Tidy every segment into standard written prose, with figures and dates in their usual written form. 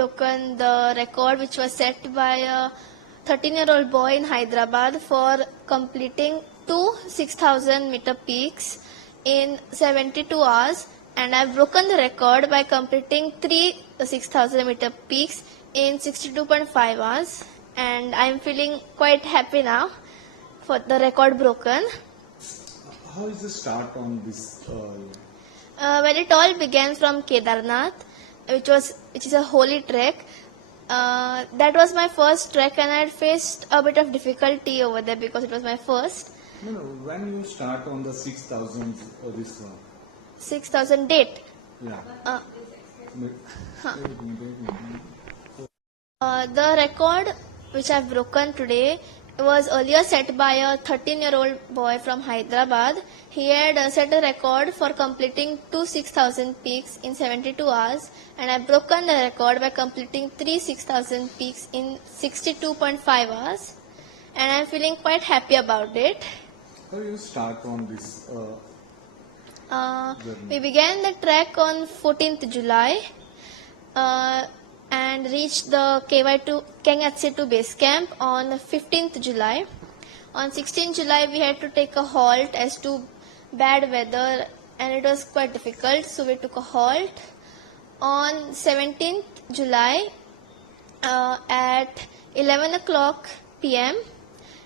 broken the record which was set by a 13-year-old boy in Hyderabad for completing two 6,000 meter peaks in 72 hours, and I've broken the record by completing three 6,000 meter peaks in 62.5 hours, and I'm feeling quite happy now for the record broken. How is the start on this? Well, it all began from Kedarnath, which is a holy trek. That was my first trek, and I had faced a bit of difficulty over there because it was my first. No, when you start on the 6,000 this one? 6,000 date. Yeah. The record which I've broken today was earlier set by a 13-year-old boy from Hyderabad. He had set a record for completing two 6,000 peaks in 72 hours, and I've broken the record by completing three 6,000 peaks in 62.5 hours, and I'm feeling quite happy about it. How do you start on this? We began the trek on 14th July and reached the KYC2 base camp on 15th July. On 16th July, we had to take a halt as to bad weather, and it was quite difficult, so we took a halt. On 17th July, at 11 o'clock p.m.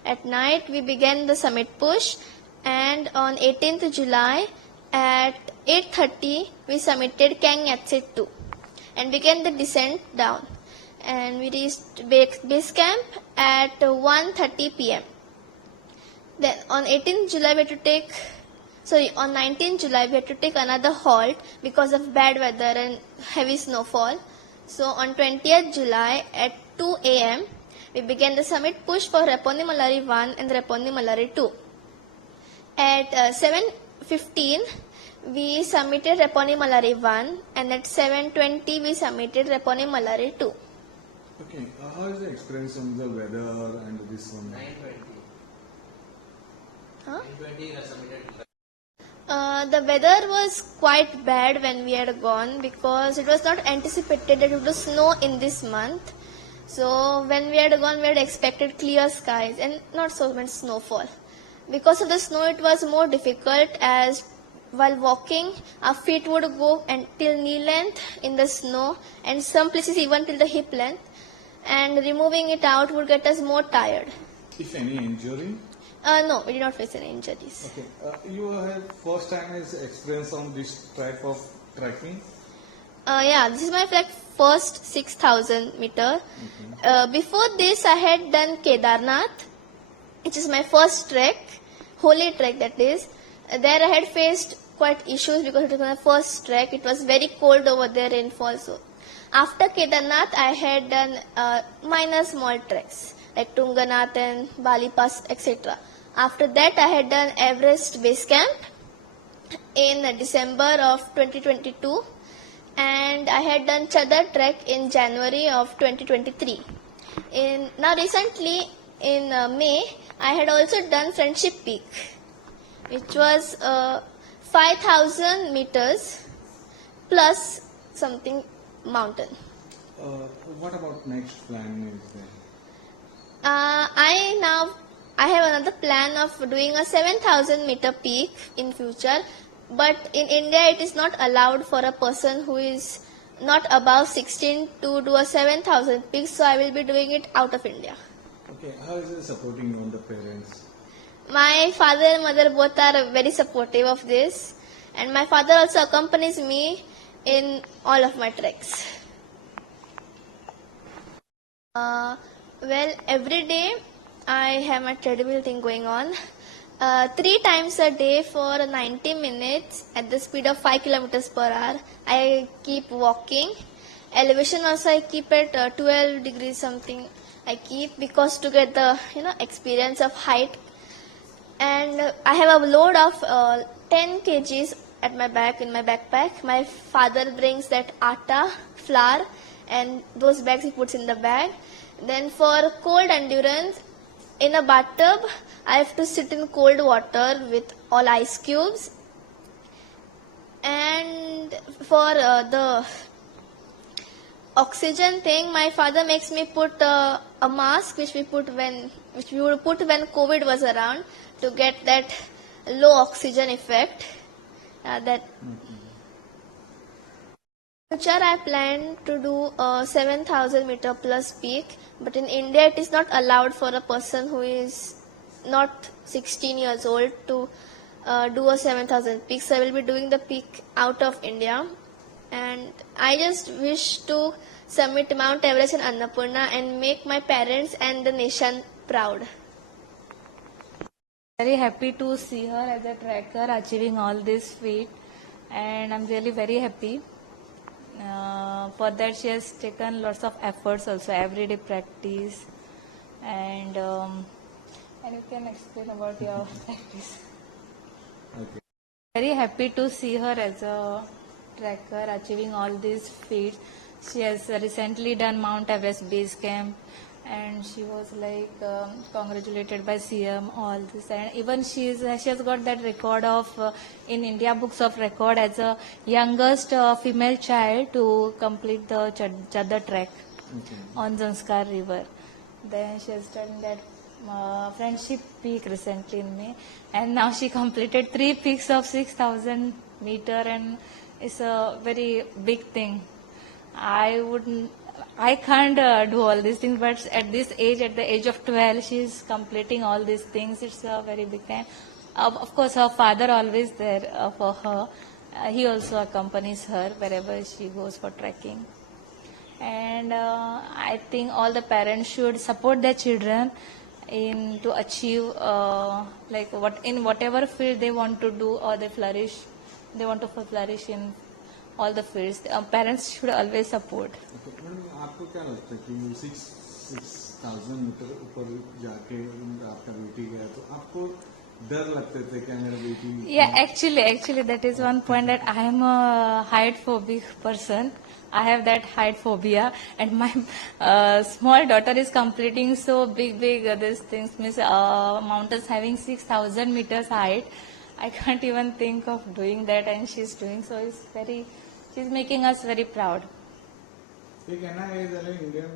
at night, we began the summit push, and on 18th July, at 8:30, we summited Kangyatsed-2 and began the descent down. And we reached base camp at 1:30 p.m. Then on 19th July, we had to take another halt because of bad weather and heavy snowfall. So on 20th July at 2 a.m., we began the summit push for Reponi-Malari 1 and Reponi-Malari 2. At 7:15, we submitted Reponi-Malari 1, and at 7:20, we submitted Reponi-Malari 2. Okay, how is the experience on the weather and this one? 9:20. Huh? 9:20 you submitted. The weather was quite bad when we had gone because it was not anticipated that it would snow in this month. So when we had gone, we had expected clear skies and not so much snowfall. Because of the snow, it was more difficult, as while walking, our feet would go until knee length in the snow, and some places even till the hip length, and removing it out would get us more tired. If any injury? No, we did not face any injuries. Okay, you have first time is experience on this type of trekking? Yeah, this is my first 6,000 meter. Before this, I had done Kedarnath, which is my first trek, holy trek that is. There I had faced quite issues because it was my first trek. It was very cold over there, rainfall. So after Kedarnath, I had done minor small treks like Tunganath and Bali Pass, etc. After that, I had done Everest Base Camp in December of 2022, and I had done Chadar Trek in January of 2023. Now recently in May, I had also done Friendship Peak, which was 5,000 meters plus something mountain. What about next plan is there? I have another plan of doing a 7,000 meter peak in future, but in India it is not allowed for a person who is not above 16 to do a 7,000 peak, so I will be doing it out of India. Okay, how is it supporting on the parents? My father and mother both are very supportive of this, and my father also accompanies me in all of my treks. Well, every day I have my treadmill thing going on. 3 times a day for 90 minutes at the speed of 5 kilometers per hour. I keep walking. Elevation also I keep at 12 degrees something. I keep because to get the experience of height. And I have a load of 10 kgs at my back in my backpack. My father brings that atta, flour, and those bags he puts in the bag. Then for cold endurance, in a bathtub, I have to sit in cold water with all ice cubes. And for the oxygen thing, my father makes me put a mask which we would put when COVID was around to get that low oxygen effect. That future I plan to do a 7,000 meter plus peak, but in India it is not allowed for a person who is not 16 years old to do a 7,000 peak. So I will be doing the peak out of India, and I just wish to summit Mount Everest in Annapurna and make my parents and the nation proud. Very happy to see her as a tracker achieving all this feat, and I'm really very happy. For that she has taken lots of efforts also, everyday practice, and you can explain about your practice. Okay. Very happy to see her as a tracker achieving all these feats. She has recently done Mount Everest base camp, and she was like congratulated by CM, all this, and even she has got that record of in India books of record as a youngest female child to complete the Chadar trek on Zanskar River. Then she has done that friendship peak recently in May, and now she completed 3 peaks of 6,000 meter, and it's a very big thing. I can't do all these things, but at this age, at the age of 12, she is completing all these things. It's a very big thing. Of course, her father always there for her. He also accompanies her wherever she goes for trekking. And I think all the parents should support their children in to achieve in whatever field they want to do, or they want to flourish in all the fields. Parents should always support. Okay. Madam आपको क्या लगता है कि 6,000 metre ऊपर जाके आपका बेटी गया, तो आपको डर लगते थे क्या मेरा बेटी? Yeah, actually that is one point, that I am a height phobic person. I have that height phobia, and my small daughter is completing so big these things, means mountains having 6,000 meters height. I can't even think of doing that, and she's doing so. She's making us very proud. ये कहना है Indian